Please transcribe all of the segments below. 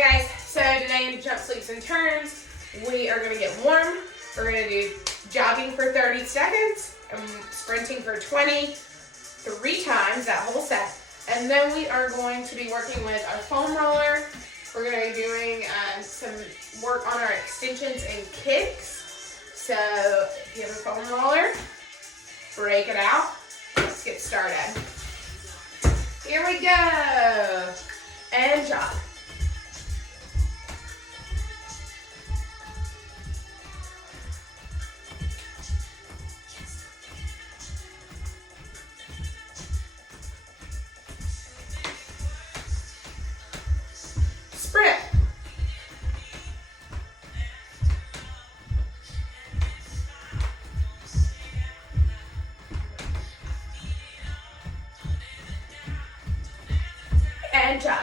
guys, so today in Jump Sleeps and Turns, we are going to get warm. We're going to do jogging for 30 seconds and sprinting for 20, 3 times, that whole set. And then we are going to be working with our foam roller. We're going to be doing some work on our extensions and kicks. So if you have a foam roller, break it out. Let's get started. Here we go. And jog. Sprint. And jog.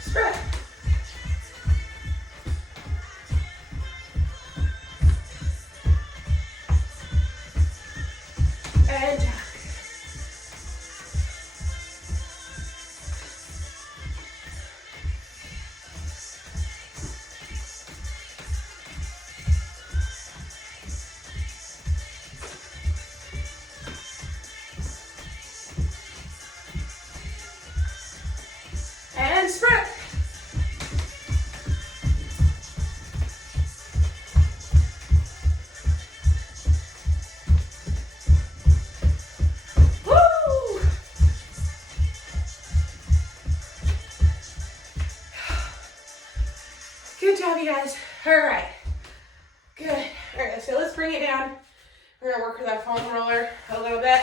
Sprint. And jog. And sprint. Woo! Good job, you guys. All right. Good. All right, so let's bring it down. We're gonna work with our foam roller a little bit.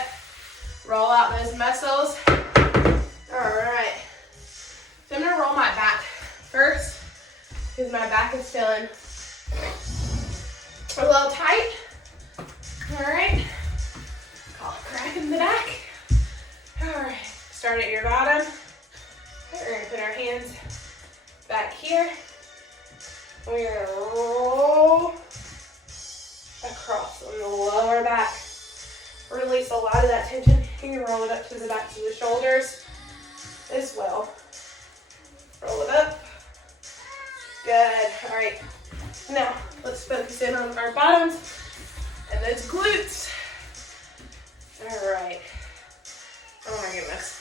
Roll out those muscles. All right. So I'm gonna roll my back first because my back is feeling a little tight. All right. Call it crack in the back. All right. Start at your bottom. We're gonna put our hands back here. We're gonna roll across on the lower back. Release a lot of that tension. You can roll it up to the back of the shoulders as well. Roll it up. Good. All right. Now, let's focus in on our bottoms and those glutes. All right. Oh my goodness.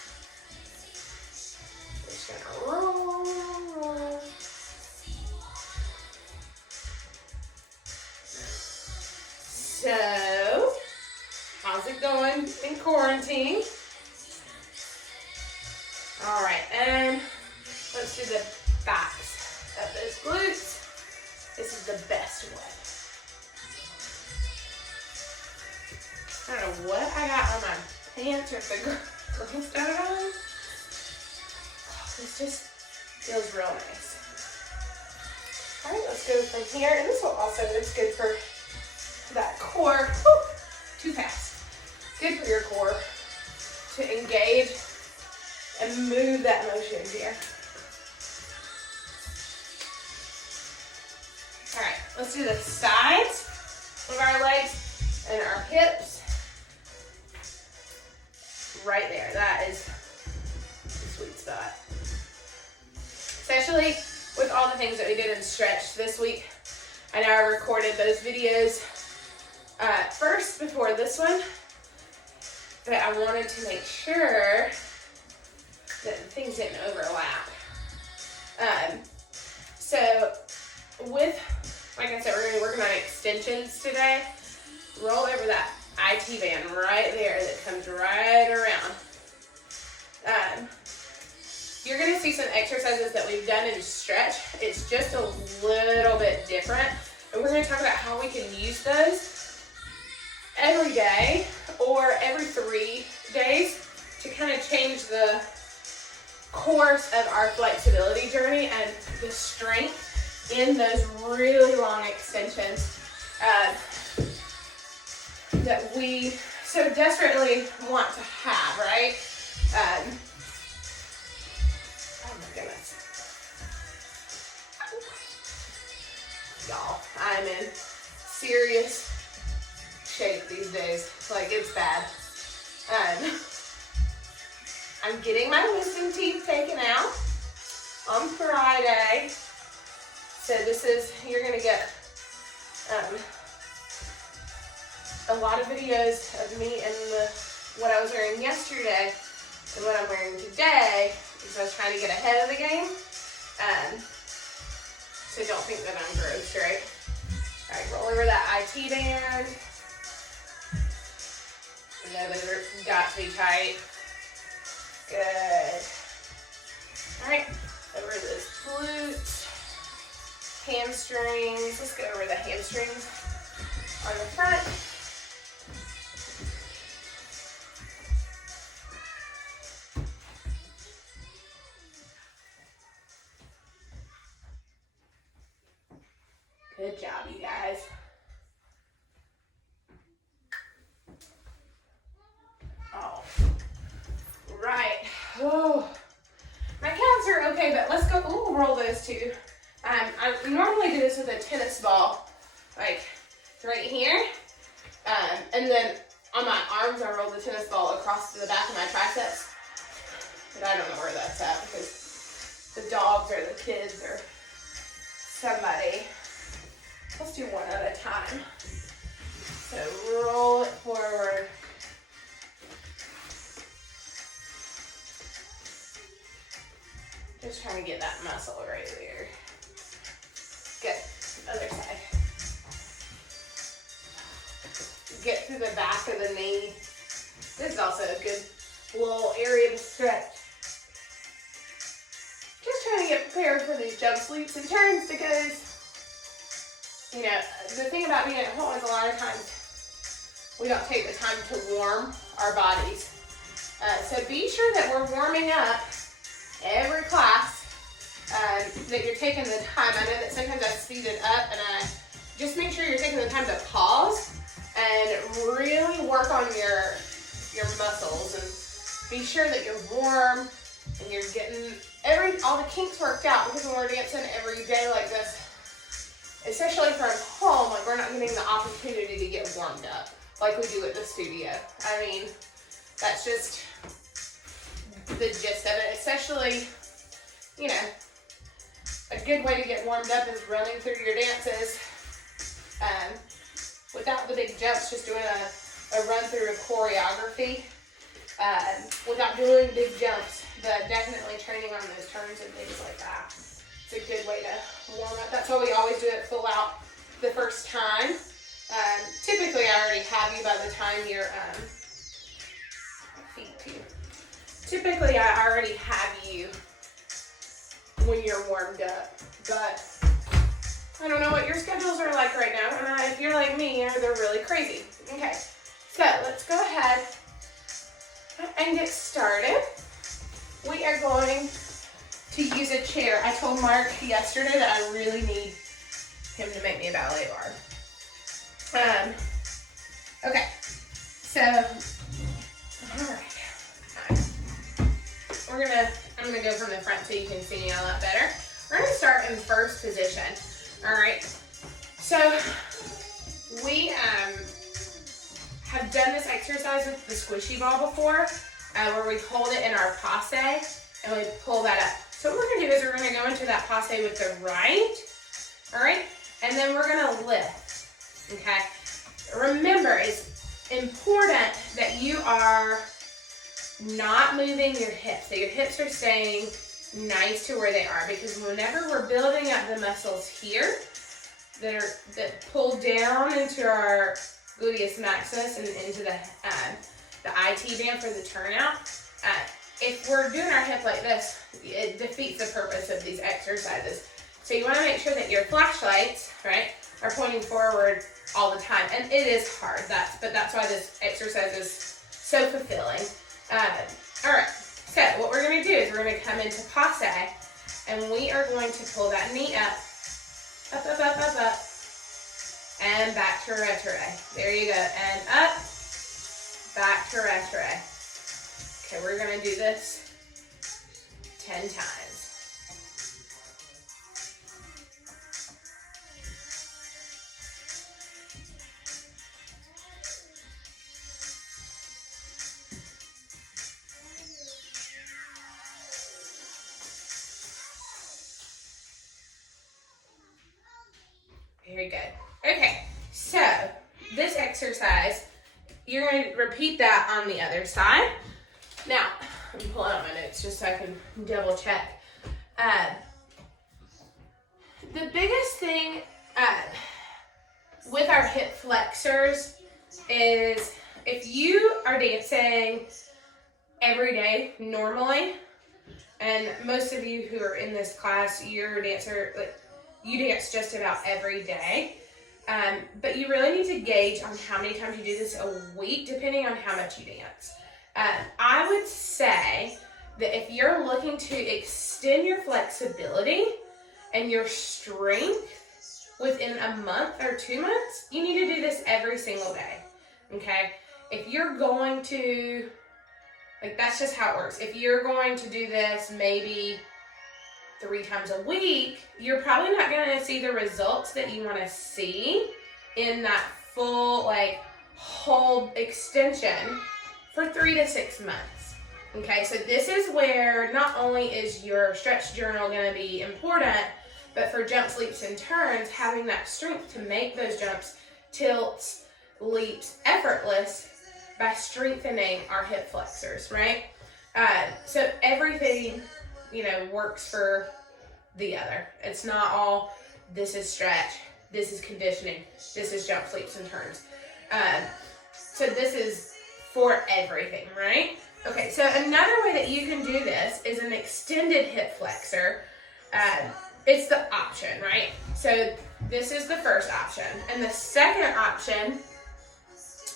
Just gonna roll. So, how's it going in quarantine? All right, and let's do the backs of those glutes. This is the best way. I don't know what I got on my pants or if the girls got it on. Oh, this just feels real nice. All right, let's go from here. And this will also is good for that core. Woo, too fast. Good for your core to engage and move that motion here. All right, let's do the sides of our legs and our hips. Right there, that is the sweet spot. Especially with all the things that we did in stretch this week. I know I recorded those videos first before this one, but I wanted to make sure that things didn't overlap. So with, like I said, we're gonna be working on extensions today. Roll over that IT band right there that comes right around. You're gonna see some exercises that we've done in stretch. It's just a little bit different. And we're gonna talk about how we can use those every day or every 3 days to kind of change the course of our flexibility journey and the strength in those really long extensions that we so desperately want to have, right? Oh my goodness. I'm in serious shape these days. Like, it's bad. I'm getting my wisdom teeth taken out on Friday. So you're gonna get a lot of videos of me and what I was wearing yesterday and what I'm wearing today, because I was trying to get ahead of the game. So don't think that I'm gross, right? All right, roll over that IT band. You know, those are got to be tight. Good. All right, over those glutes, hamstrings. Let's go over the hamstrings on the front. Good job, you guys. All right. Oh, my calves are okay, but let's go. Ooh, we'll roll those two. I normally do this with a tennis ball, like right here, and then on my arms I roll the tennis ball across to the back of my triceps. But I don't know where that's at because the dogs or the kids or somebody. Let's do one at a time. So roll it forward. Just trying to get that muscle right there. Good. Other side. Get through the back of the knee. This is also a good little area to stretch. Just trying to get prepared for these jump sweeps and turns because, you know, the thing about being at home is a lot of times we don't take the time to warm our bodies. So be sure that we're warming up every class, that you're taking the time. I know that sometimes I speed it up, and I just make sure you're taking the time to pause and really work on your muscles, and be sure that you're warm and you're getting all the kinks worked out, because when we're dancing every day like this, especially from home, like we're not getting the opportunity to get warmed up like we do at the studio. I mean, that's just the gist of it. Especially, you know, a good way to get warmed up is running through your dances without the big jumps, just doing a run through a choreography without doing big jumps, but definitely training on those turns and things like that. It's a good way to warm up. That's why we always do it full out the first time. Typically, I already have you by the time you're feet too. Typically, I already have you when you're warmed up, but I don't know what your schedules are like right now. And if you're like me, they're really crazy. Okay, so let's go ahead and get started. We are going to use a chair. I told Mark yesterday that I really need him to make me a ballet bar. Okay, so, all right. I'm gonna go from the front so you can see me a lot better. We're gonna start in first position. All right. So we have done this exercise with the squishy ball before, where we hold it in our passe and we pull that up. So what we're gonna do is we're gonna go into that passe with the right. All right, and then we're gonna lift. Okay. Remember, it's important that you are not moving your hips, that your hips are staying nice to where they are, because whenever we're building up the muscles here that pull down into our gluteus maximus and into the IT band for the turnout, if we're doing our hip like this, it defeats the purpose of these exercises. So you want to make sure that your flashlights, right, are pointing forward all the time. And it is hard, but that's why this exercise is so fulfilling. All right, so what we're going to do is we're going to come into passe, and we are going to pull that knee up, and back to retro. There you go, and up, back to retro. Okay, we're going to do this 10 times. Very good. Okay, so this exercise, you're going to repeat that on the other side. Now, I'm pulling out my notes just so I can double check. The biggest thing with our hip flexors is if you are dancing every day normally, and most of you who are in this class, you're a dancer, like you dance just about every day. But you really need to gauge on how many times you do this a week, depending on how much you dance. I would say that if you're looking to extend your flexibility and your strength within a month or 2 months, you need to do this every single day, okay? If you're going to, like that's just how it works. If you're going to do this maybe 3 times a week, you're probably not going to see the results that you want to see in that full, like, whole extension for 3 to 6 months. Okay, so this is where not only is your stretch journal going to be important, but for jumps, leaps, and turns, having that strength to make those jumps, tilts, leaps effortless by strengthening our hip flexors, right? So everything, works for the other. It's not all, this is stretch, this is conditioning, this is jump, leaps, and turns. So this is for everything, right? Okay, so another way that you can do this is an extended hip flexor. It's the option, right? So this is the first option. And the second option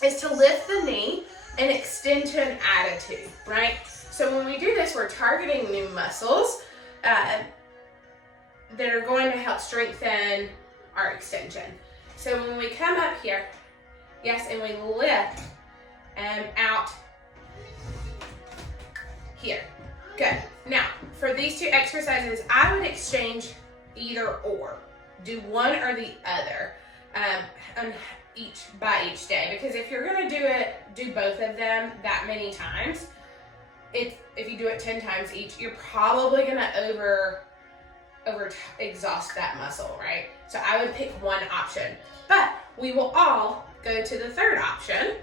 is to lift the knee and extend to an attitude, right? So when we do this, we're targeting new muscles that are going to help strengthen our extension. So when we come up here, yes, and we lift out here. Good. Now, for these 2 exercises, I would exchange either or. Do one or the other each day. Because if you're going to do both of them that many times, if you do it 10 times each, you're probably going to over exhaust that muscle, right? So I would pick one option. But we will all go to the third option.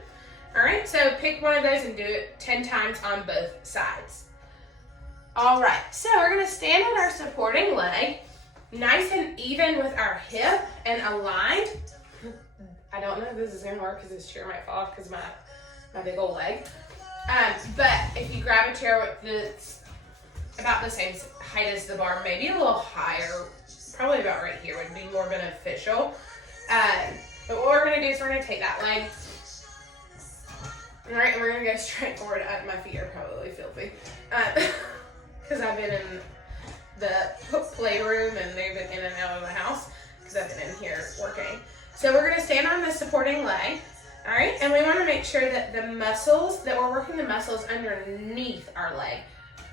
All right, so pick one of those and do it 10 times on both sides. All right, so we're gonna stand on our supporting leg, nice and even with our hip and aligned. I don't know if this is gonna work because this chair might fall off because my big old leg. But if you grab a chair that's about the same height as the bar, maybe a little higher, probably about right here would be more beneficial. But what we're gonna do is we're gonna take that leg, all right, and we're gonna go straight forward. My feet are probably filthy. Because I've been in the playroom and they've been in and out of the house because I've been in here working. So we're gonna stand on the supporting leg, all right? And we wanna make sure that we're working the muscles underneath our leg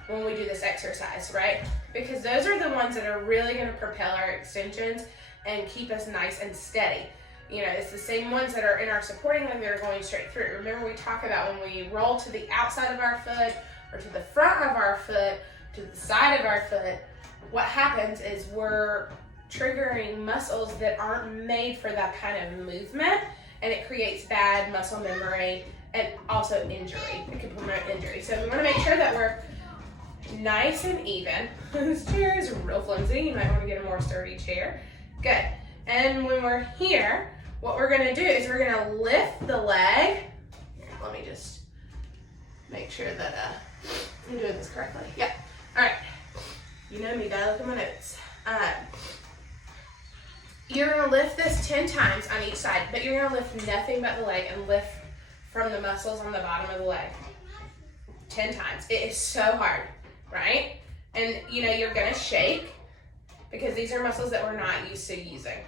when we do this exercise, right? Because those are the ones that are really gonna propel our extensions and keep us nice and steady. It's the same ones that are in our supporting leg that are going straight through. Remember we talk about when we roll to the outside of our foot or to the front of our foot, to the side of our foot, what happens is we're triggering muscles that aren't made for that kind of movement, and it creates bad muscle memory and also injury. It can promote injury. So we want to make sure that we're nice and even. This chair is real flimsy. You might want to get a more sturdy chair. Good. And when we're here, what we're going to do is we're going to lift the leg. Here, let me just make sure that I'm doing this correctly. Yep. All right. You know me, gotta look at my notes. You're going to lift this 10 times on each side, but you're going to lift nothing but the leg and lift from the muscles on the bottom of the leg 10 times. It is so hard, right? And you're going to shake because these are muscles that we're not used to using.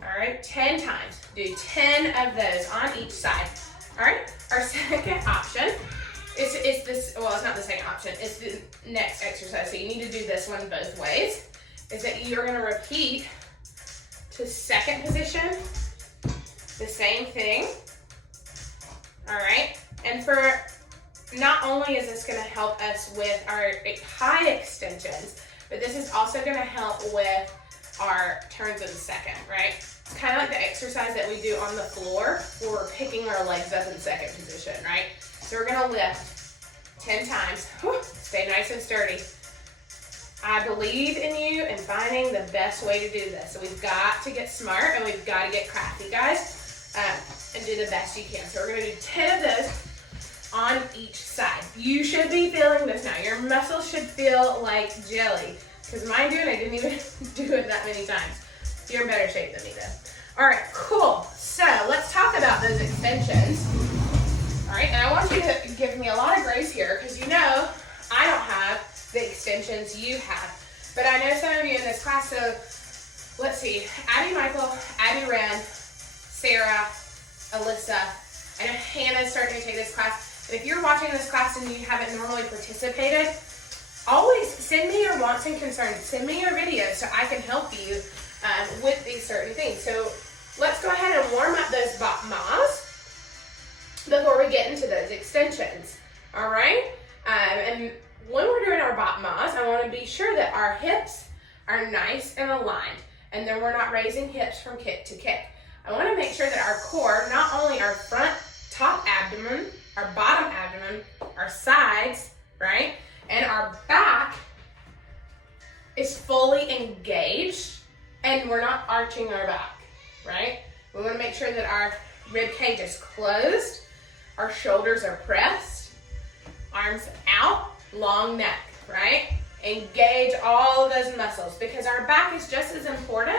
All right, 10 times. Do 10 of those on each side. All right, our second option is this, well, it's not the second option, it's the next exercise. So you need to do this one both ways. Is that you're going to repeat to second position, the same thing. All right, and for not only is this going to help us with our high extensions, but this is also going to help with our turns in second, right? It's kind of like the exercise that we do on the floor where we're picking our legs up in second position, right? So we're gonna lift 10 times. Whew, stay nice and sturdy. I believe in you and finding the best way to do this. So we've got to get smart and we've got to get crafty, guys, and do the best you can. So we're gonna do 10 of those on each side. You should be feeling this now. Your muscles should feel like jelly. Because mine do, and I didn't even do it that many times. You're in better shape than me though. All right, cool. So let's talk about those extensions. All right, and I want you to give me a lot of grace here because you know I don't have the extensions you have. But I know some of you in this class, so let's see. Abby Michael, Abby Wren, Sarah, Alyssa. I know Hannah's starting to take this class. And if you're watching this class and you haven't normally participated, always send me your wants and concerns. Send me your videos so I can help you with these certain things. So let's go ahead and warm up those bot mas before we get into those extensions. All right? And when we're doing our bot mas, I want to be sure that our hips are nice and aligned, and then we're not raising hips from kick to kick. I want to make sure that our core, not only our front, top abdomen, our bottom abdomen, our sides, right? And our back is fully engaged and we're not arching our back, right? We want to make sure that our rib cage is closed, our shoulders are pressed, arms out, long neck, right? Engage all of those muscles because our back is just as important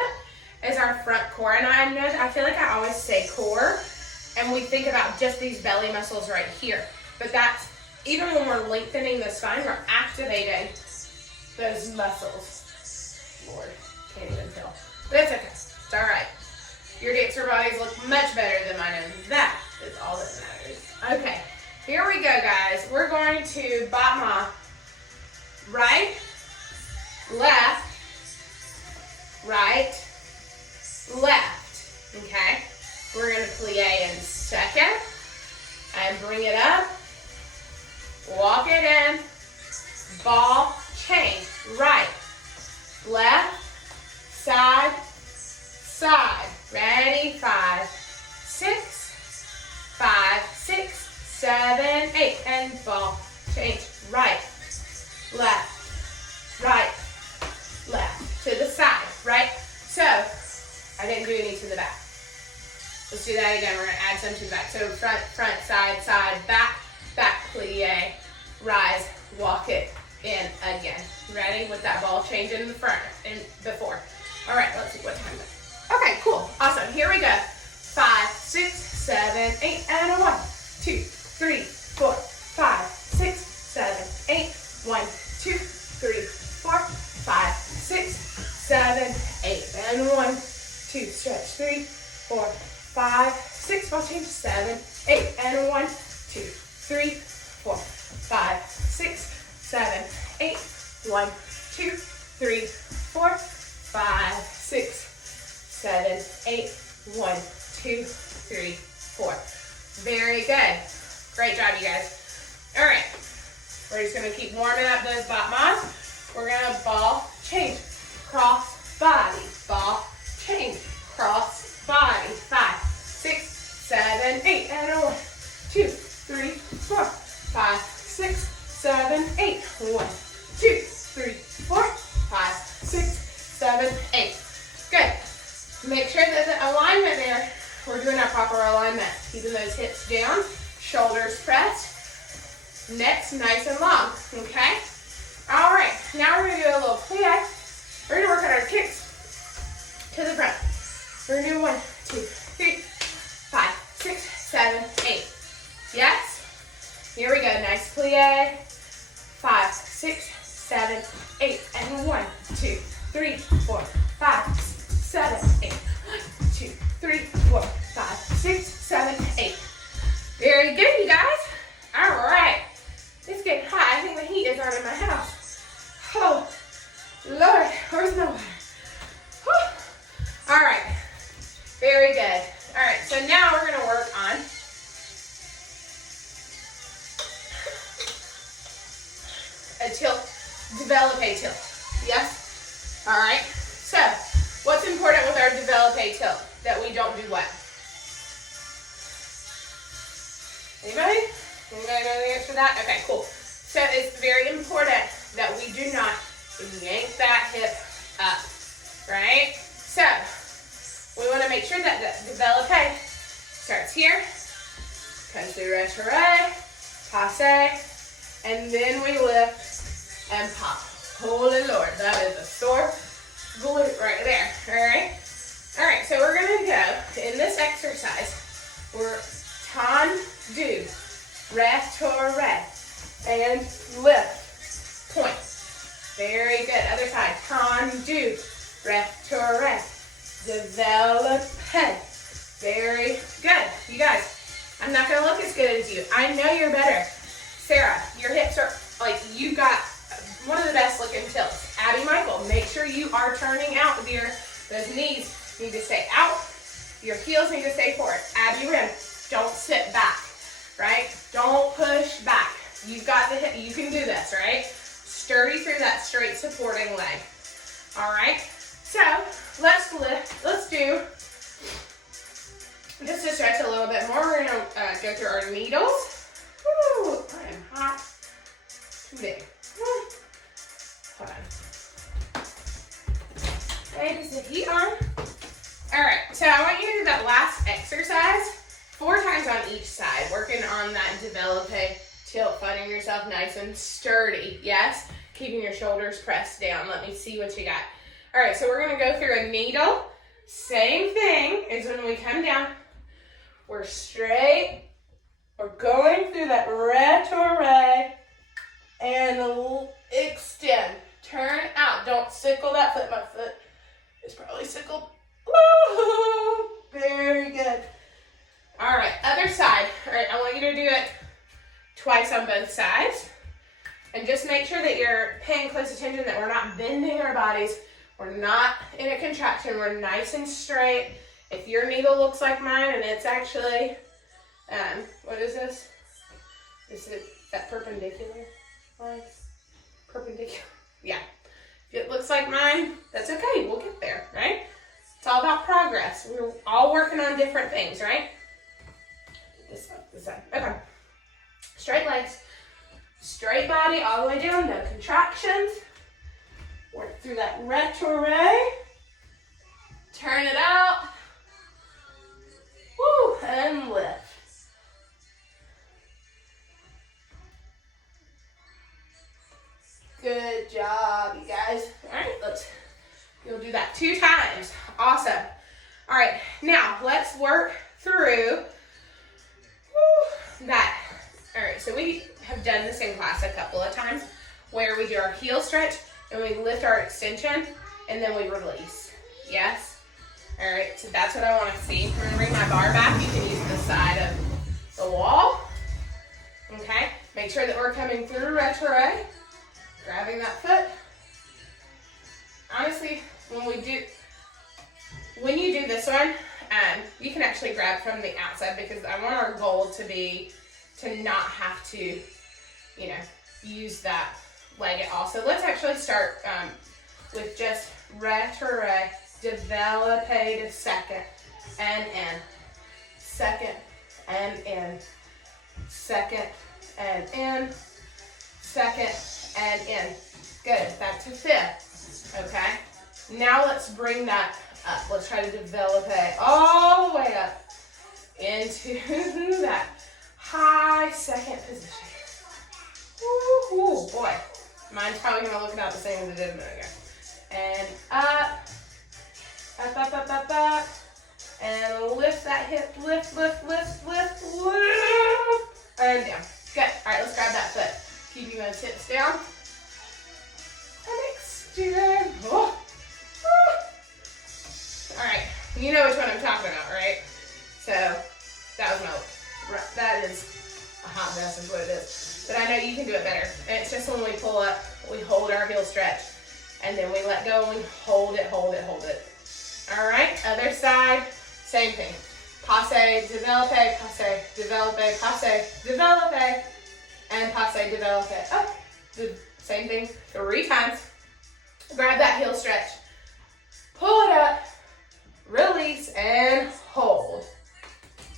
as our front core. And I feel like I always say core and we think about just these belly muscles right here, but that's even when we're lengthening the spine, we're activating those muscles. Lord, can't even tell. But it's okay. It's all right. Your dancer bodies look much better than mine, and that is all that matters. Okay, here we go, guys. We're going to Batma. Right, left, right, left. Okay? We're going to plie in second and bring it up. Walk it in, ball, change, right, left, side, side. Ready, 5, 6, 5, 6, 7, 8, and ball, change, right, left, right, left, to the side, right? So, I didn't do any to the back. Let's do that again. We're going to add some to the back. So, front, side, side, back, plie, rise, walk it in again. Ready? With that ball change in the front and before. All right, let's see what time it is. Okay, cool. Awesome. Here we go. 5, 6, 7, 8, and a 1, 2, 3, 4, 5, 6, 7, 8. 1, 2, 3, 4, 5, 6, 7, 8. And 1, 2, stretch. 3, 4, 5, 6. Ball change. 7, 8. And 1, 2, 3, 4, 5, 6, 7, 8. 1, 2, 3, 4, 5, 6, 7, 8. 1, 2, 3, 4. Very good. Great job, you guys. All right. We're just going to keep warming up those Batmas. We're going to ball, change, cross, body, ball, change, cross, body. 5, 6, 7, 8. And 1, 2, 3, 4, 5, 6, 7, 8. 1, 2, 3, 4, 5, 6, 7, 8. Good. Make sure that the alignment there, we're doing our proper alignment. Keeping those hips down, shoulders pressed. Necks nice and long, okay? All right, now we're gonna do a little plie. We're gonna work on our kicks to the front. We're gonna do 1, 2, 3, 5, 6, 7, 8. Yes? Here we go, nice plie. 5, 6, 7, 8, and 1, 2, 3, 4, 5, 7, 8. 1, 2, 3, 4, 5, 6, 7, 8. Very good, you guys. All right. It's getting hot. I think the heat is on in my house. Oh, Lord, where's my water? Whew. All right, very good. All right, so now we're gonna work on a tilt, develop a tilt. Yes? All right, so do what? Anybody? Anybody know the answer to that? Okay, cool. So it's very important that we do not yank that hip up, right? So we want to make sure that the développé starts here, comes through retiré, passe, and then we lift and pop. Holy Lord, that is a sore glute right there, all right? All right, so we're gonna go, in this exercise, we're tendu, retiré, and lift, point. Very good, other side, tendu, retiré, développé. Very good, you guys. I'm not gonna look as good as you. I know you're better. Sarah, your hips are, like, you got one of the best looking tilts. Abby Michael, make sure you are turning out with those knees need to stay out. Your heels need to stay forward. Abby Rim, don't sit back, right? Don't push back. You've got the hip, you can do this, right? Sturdy through that straight supporting leg. All right, so let's do, just to stretch a little bit more, we're gonna go through our needles. Woo, I am hot today. Hold on. Baby, is the heat on? All right, so I want you to do that last exercise 4 times on each side, working on that développé tilt, finding yourself nice and sturdy, yes? Keeping your shoulders pressed down. Let me see what you got. All right, so we're gonna go through a needle. Same thing as when we come down. We're straight. We're going through that retiré and extend. Turn out. Don't sickle that foot. My foot is probably sickled. Woo! Very good. All right, other side. All right, I want you to do it twice on both sides. And just make sure that you're paying close attention that we're not bending our bodies. We're not in a contraction. We're nice and straight. If your needle looks like mine and it's actually, what is this? Is it that perpendicular line? Perpendicular. Yeah. If it looks like mine, that's okay. We'll get there, right? It's all about progress. We're all working on different things, right? This side, this side. Okay. Straight legs. Straight body all the way down. No contractions. Work through that retiré. Turn it out. Woo, and lift. Good job, you guys. All right, you'll do that 2 times. Awesome. All right, now let's work through that. All right, so we have done this in class a couple of times where we do our heel stretch and we lift our extension and then we release. Yes? All right, so that's what I want to see. I'm gonna bring my bar back. You can use the side of the wall. Okay, make sure that we're coming through retiré, grabbing that foot. Honestly, when you do this one, you can actually grab from the outside because I want our goal to be to not have to, use that leg at all. So let's actually start with just retiré, développé to second and in, second and in, second and in, second and in. Good, back to 5th, okay? Now let's bring that up. Let's try to développé all the way up into that high second position. Ooh, boy. Mine's probably gonna look about the same as it did a minute ago. And up, up, up, up, up, up. And lift that hip, lift, lift, lift, lift, lift. And down. Good. All right, let's grab that foot. Keeping those hips down. And extend. Oh. All right, you know which one I'm talking about, right? So that is a hot mess is what it is. But I know you can do it better. And it's just when we pull up, we hold our heel stretch, and then we let go and we hold it, hold it, hold it. All right, other side, same thing. Passe, développé, passe, développé, passe, développé, and passe, développé. Up. The same thing 3 times. Grab that heel stretch. Pull it up. release, and hold.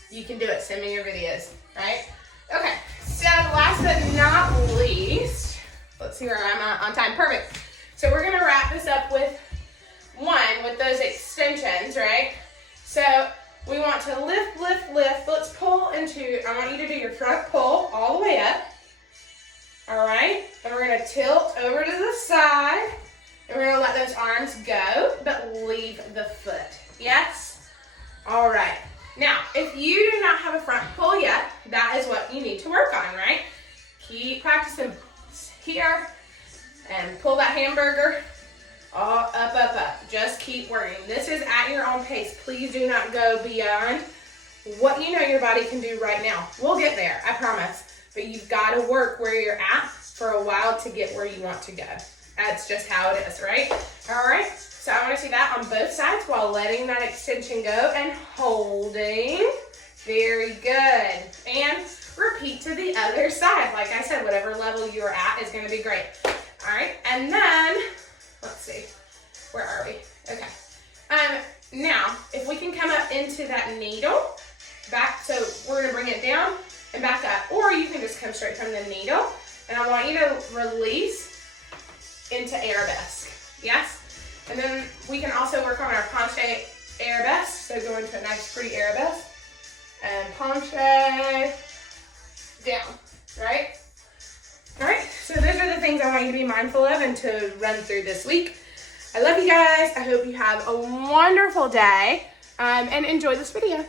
You can do it. Send me your videos, right? Okay, so last but not least, let's see where I'm at on time. Perfect. So we're gonna wrap this up with those extensions, right? So we want to lift, lift, lift. Let's pull into, I want you to do your front pull all the way up. All right, and we're gonna tilt over to the side, and we're gonna let those arms go, but leave the foot. Yes? All right. Now, if you do not have a front pull yet, that is what you need to work on, right? Keep practicing here, and pull that hamburger all up, up, up. Just keep working. This is at your own pace. Please do not go beyond what you know your body can do right now. We'll get there, I promise. But you've got to work where you're at for a while to get where you want to go. That's just how it is, right? All right, so I want to see that on both sides while letting that extension go and holding. Very good. And repeat to the other side. Like I said, whatever level you're at is going to be great. All right, and then, let's see, where are we? Okay. Now, if we can come up into that needle, back, so we're going to bring it down and back up, or you can just come straight from the needle, and I want you to release into arabesque, yes? And then we can also work on our penché arabesque, so go into a nice pretty arabesque, and penché down, right? All right, so those are the things I want you to be mindful of and to run through this week. I love you guys. I hope you have a wonderful day, and enjoy this video.